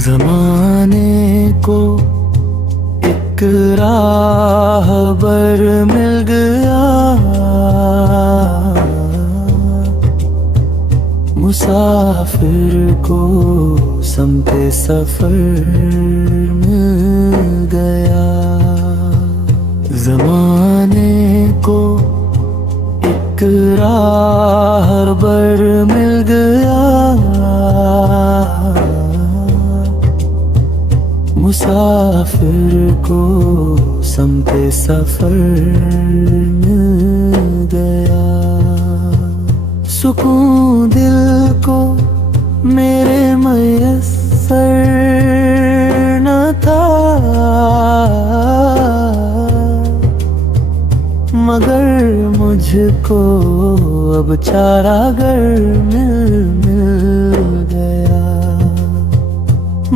ज़माने को एक राहबर मिल गया, मुसाफिर को समते सफर मिल गया। ज़माने को एक राहबर मिल गया, मुसाफिर को समते सफर मिल गया। सुकून दिल को मेरे मयस्सर न था, मगर मुझको अब चारागर मिल गया।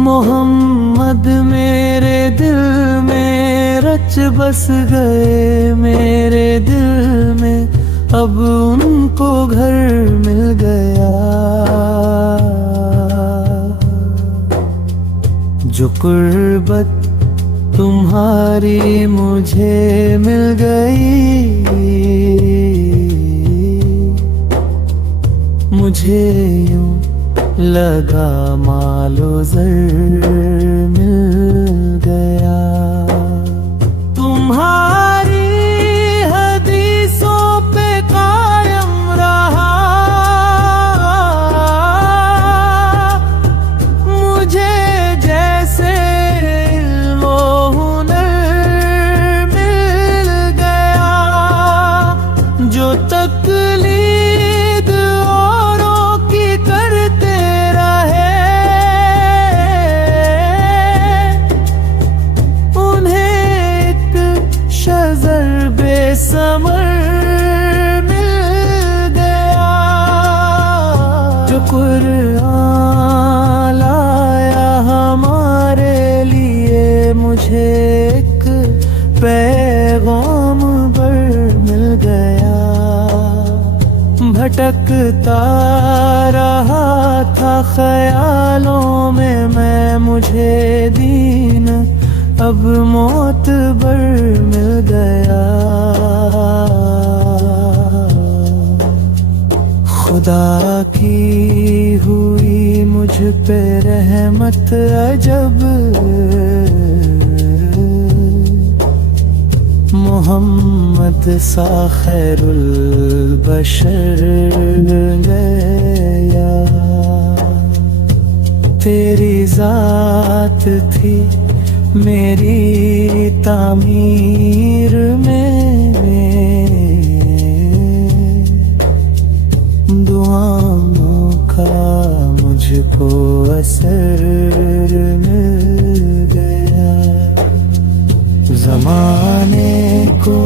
मोहम्मद मेरे दिल में रच बस गए, मेरे दिल में अब उनको घर मिल गया। जो कुर्बत तुम्हारी मुझे मिल गई, मुझे यूं लगा मालो ज़र मिल गया। तुम्हारी हदीसों पे कायम रहा, मुझे जैसे इल्म व हुनर मिल गया। जो तकलीद औरों की करते समर मिल गया। जो कुरान लाया हमारे लिए, मुझे एक पैगाम बर मिल गया। भटकता रहा था ख्यालों में मैं, मुझे दीन अब मौत बर मिल गया। खुदा की हुई मुझ पे रहमत अजब, मोहम्मद सा खैरुल बशर गया। तेरी जात थी मेरी तामीर में, दुआओं का मुझको असर मिल गया। ज़माने को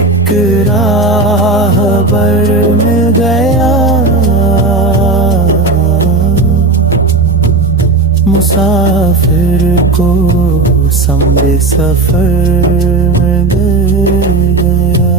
एक राहबर मिल गया, मुसाफिर को समते सफर मिल गया।